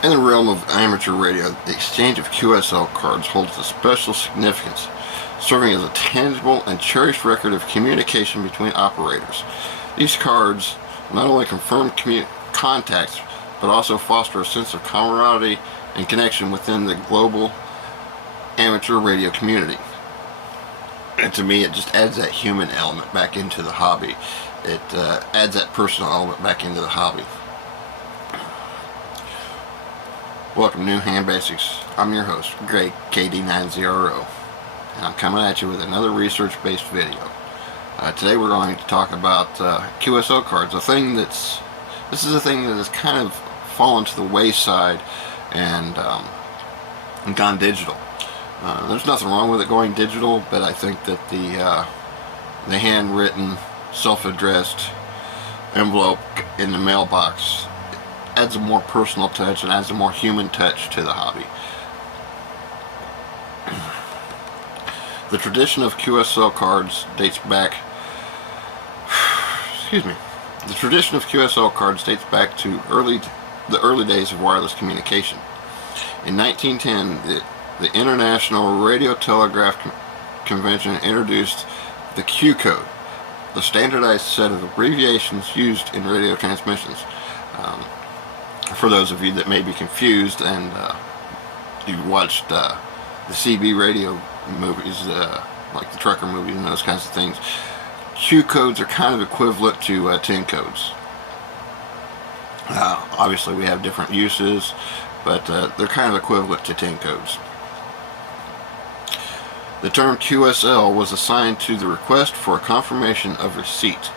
In the realm of amateur radio, the exchange of QSL cards holds a special significance, serving as a tangible and cherished record of communication between operators. These cards not only confirm contacts, but also foster a sense of camaraderie and connection within the global amateur radio community. And to me, it just adds that human element back into the hobby. It adds that personal element back into the hobby. Welcome to New Hand Basics. I'm your host, Greg KD9ZRO, and I'm coming at you with another research-based video. Today we're going to talk about QSL cards, this is a thing that has kind of fallen to the wayside and gone digital. There's nothing wrong with it going digital, but I think that the handwritten, self-addressed envelope in the mailbox adds a more personal touch and adds a more human touch to the hobby. The tradition of QSL cards dates back The tradition of QSL cards dates back to the early days of wireless communication. In 1910, the International Radio Telegraph Convention introduced the Q code, the standardized set of abbreviations used in radio transmissions. For those of you that may be confused and you've watched the CB radio movies, like the trucker movies and those kinds of things, Q codes are kind of equivalent to 10 codes. Obviously we have different uses, but they're kind of equivalent to 10 codes. The term QSL was assigned to the request for a confirmation of receipt.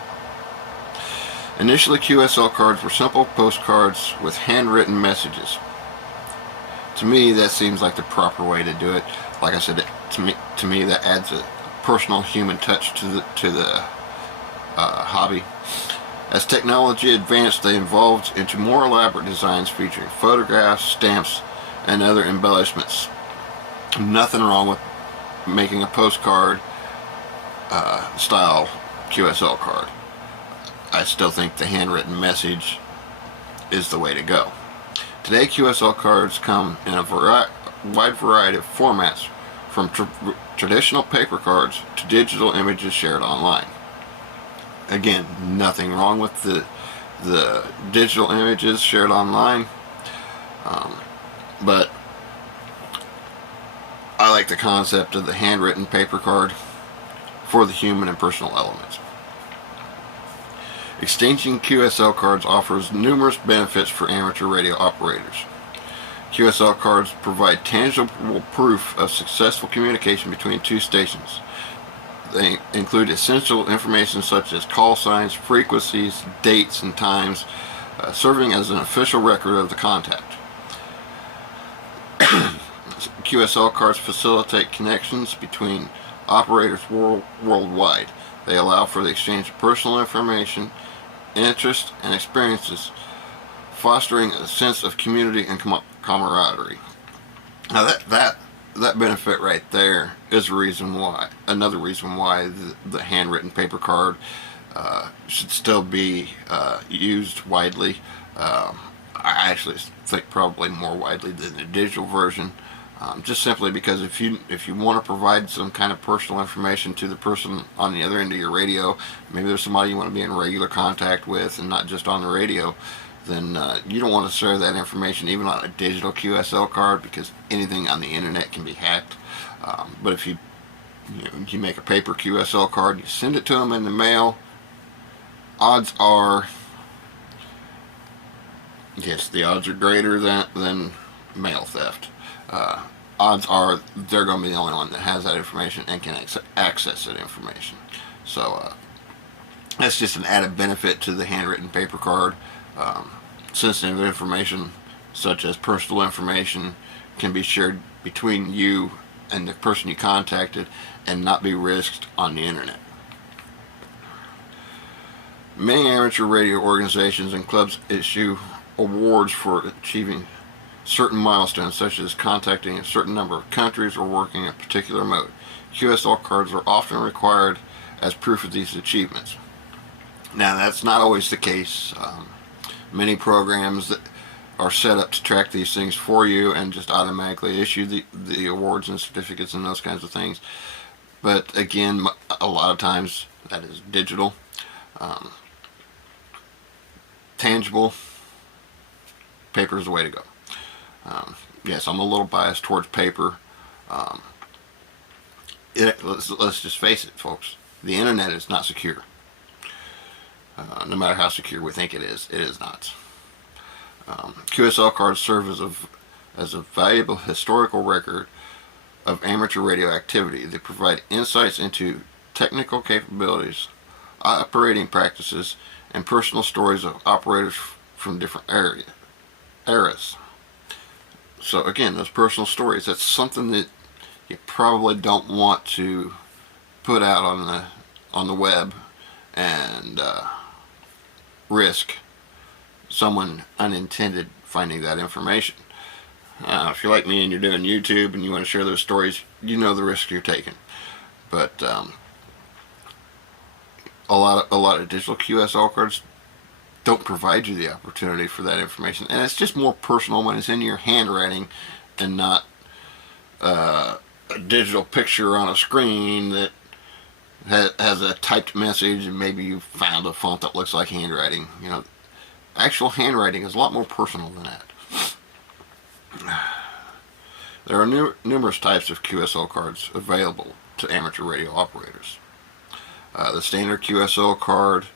Initially, QSL cards were simple postcards with handwritten messages. To me, that seems like the proper way to do it. Like I said, to me that adds a personal human touch to the hobby. As technology advanced, they evolved into more elaborate designs featuring photographs, stamps, and other embellishments. Nothing wrong with making a postcard style QSL card. I still think the handwritten message is the way to go. Today, QSL cards come in a wide variety of formats, from traditional paper cards to digital images shared online. Again, nothing wrong with the digital images shared online, but I like the concept of the handwritten paper card for the human and personal elements. Exchanging QSL cards offers numerous benefits for amateur radio operators. QSL cards provide tangible proof of successful communication between two stations. They include essential information such as call signs, frequencies, dates, and times, serving as an official record of the contact. QSL cards facilitate connections between operators worldwide. They allow for the exchange of personal information, interests, and experiences, fostering a sense of community and camaraderie. Now that benefit right there is another reason why the handwritten paper card should still be used widely. I actually think probably more widely than the digital version. Just simply because if you want to provide some kind of personal information to the person on the other end of your radio, maybe there's somebody you want to be in regular contact with and not just on the radio, then you don't want to share that information even on a digital QSL card, because anything on the internet can be hacked. But if you make a paper QSL card, you send it to them in the mail, odds are, yes, the odds are greater than mail theft. Odds are they're going to be the only one that has that information and can access that information. So that's just an added benefit to the handwritten paper card. Sensitive information such as personal information can be shared between you and the person you contacted and not be risked on the internet. Many amateur radio organizations and clubs issue awards for achieving certain milestones, such as contacting a certain number of countries or working a particular mode. QSL cards are often required as proof of these achievements. Now, that's not always the case. Many programs are set up to track these things for you and just automatically issue the awards and certificates and those kinds of things. But again, a lot of times that is digital. Tangible, paper is the way to go. Yes, I'm a little biased towards paper. Let's just face it, folks. The internet is not secure. No matter how secure we think it is not. QSL cards serve as a valuable historical record of amateur radio activity. They provide insights into technical capabilities, operating practices, and personal stories of operators from different eras. So again, those personal stories, that's something that you probably don't want to put out on the web and risk someone unintended finding that information. If you're like me and you're doing YouTube and you want to share those stories, you know the risk you're taking. But a lot of digital QSL cards don't provide you the opportunity for that information, and it's just more personal when it's in your handwriting and not a digital picture on a screen that has a typed message, and maybe you found a font that looks like handwriting. You know, actual handwriting is a lot more personal than that. There are numerous types of QSL cards available to amateur radio operators. The standard QSL card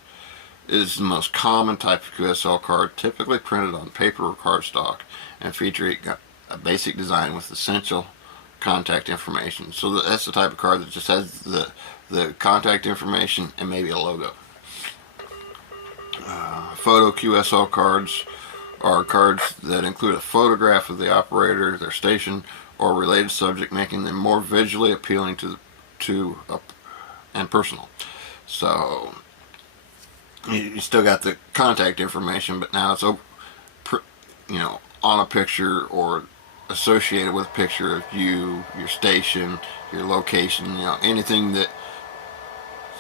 is the most common type of QSL card, typically printed on paper or cardstock and featuring a basic design with essential contact information. So that's the type of card that just has the contact information and maybe a logo. Photo QSL cards are cards that include a photograph of the operator, their station, or related subject, making them more visually appealing and personal. So you still got the contact information, but now it's on a picture or associated with a picture of you, your station, your location, anything that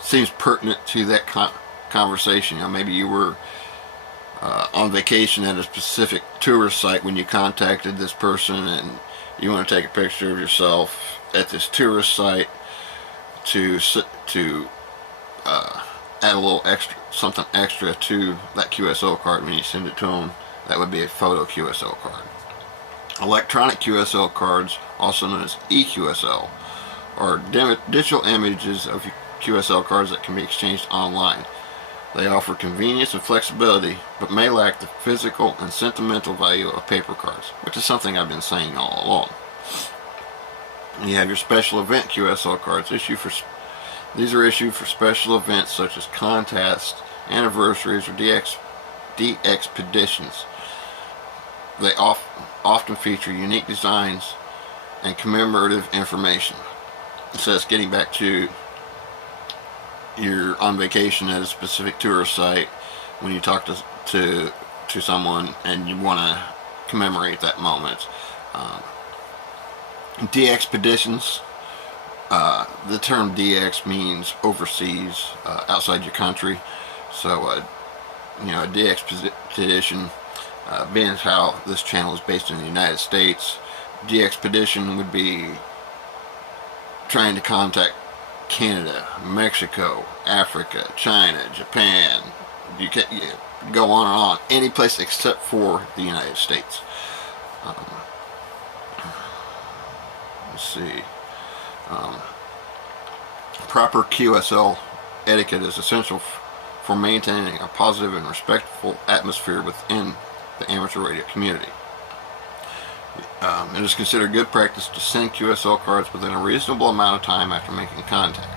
seems pertinent to that conversation. Maybe you were on vacation at a specific tourist site when you contacted this person, and you want to take a picture of yourself at this tourist site to add a little something extra to that QSL card when you send it to them. That would be a photo QSL card. Electronic QSL cards, also known as eQSL, are digital images of QSL cards that can be exchanged online. They offer convenience and flexibility, but may lack the physical and sentimental value of paper cards, which is something I've been saying all along. And you have your special event QSL cards. These are issued for special events such as contests, anniversaries, or DXpeditions. They often feature unique designs and commemorative information. So that's getting back to you're on vacation at a specific tourist site when you talk to someone and you want to commemorate that moment. DXpeditions, the term DX means overseas, outside your country. So a DXpedition, being as how this channel is based in the United States, DXpedition would be trying to contact Canada, Mexico, Africa, China, Japan. You go on and on. Any place except for the United States. Let's see. Proper QSL etiquette is essential for maintaining a positive and respectful atmosphere within the amateur radio community. It is considered good practice to send QSL cards within a reasonable amount of time after making contact.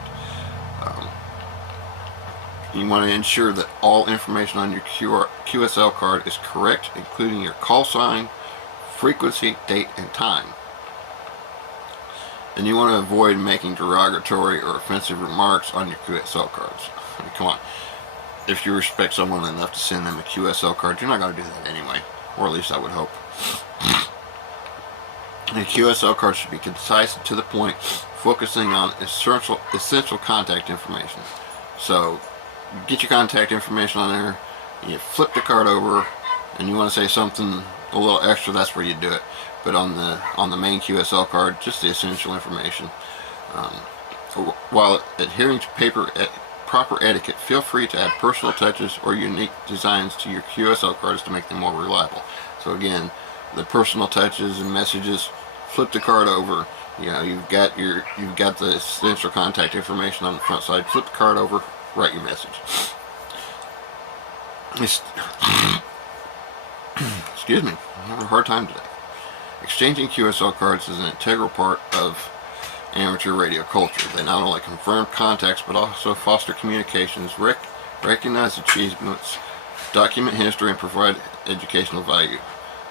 You want to ensure that all information on your QSL card is correct, including your call sign, frequency, date, and time. And you want to avoid making derogatory or offensive remarks on your QSL cards. I mean, come on. If you respect someone enough to send them a QSL card, you're not going to do that anyway. Or at least I would hope. A QSL card should be concise and to the point, focusing on essential contact information. So, you get your contact information on there, you flip the card over, and you want to say something a little extra, that's where you do it. But on the main QSL card, just the essential information. While adhering to proper etiquette, feel free to add personal touches or unique designs to your QSL cards to make them more reliable. So again, the personal touches and messages, flip the card over. You know, you've got the essential contact information on the front side. Flip the card over, write your message. Excuse me, I'm having a hard time today. Exchanging QSL cards is an integral part of amateur radio culture. They not only confirm contacts but also foster communications, recognize achievements, document history, and provide educational value.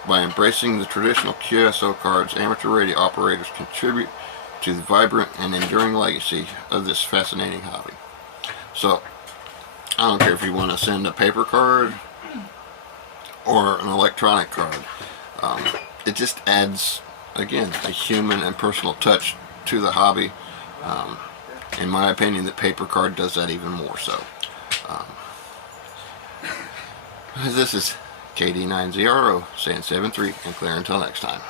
By embracing the traditional QSL cards, amateur radio operators contribute to the vibrant and enduring legacy of this fascinating hobby. So, I don't care if you want to send a paper card or an electronic card. It just adds, again, a human and personal touch to the hobby. In my opinion, the paper card does that even more so. This is KD9ZRO saying 7-3 and clear until next time.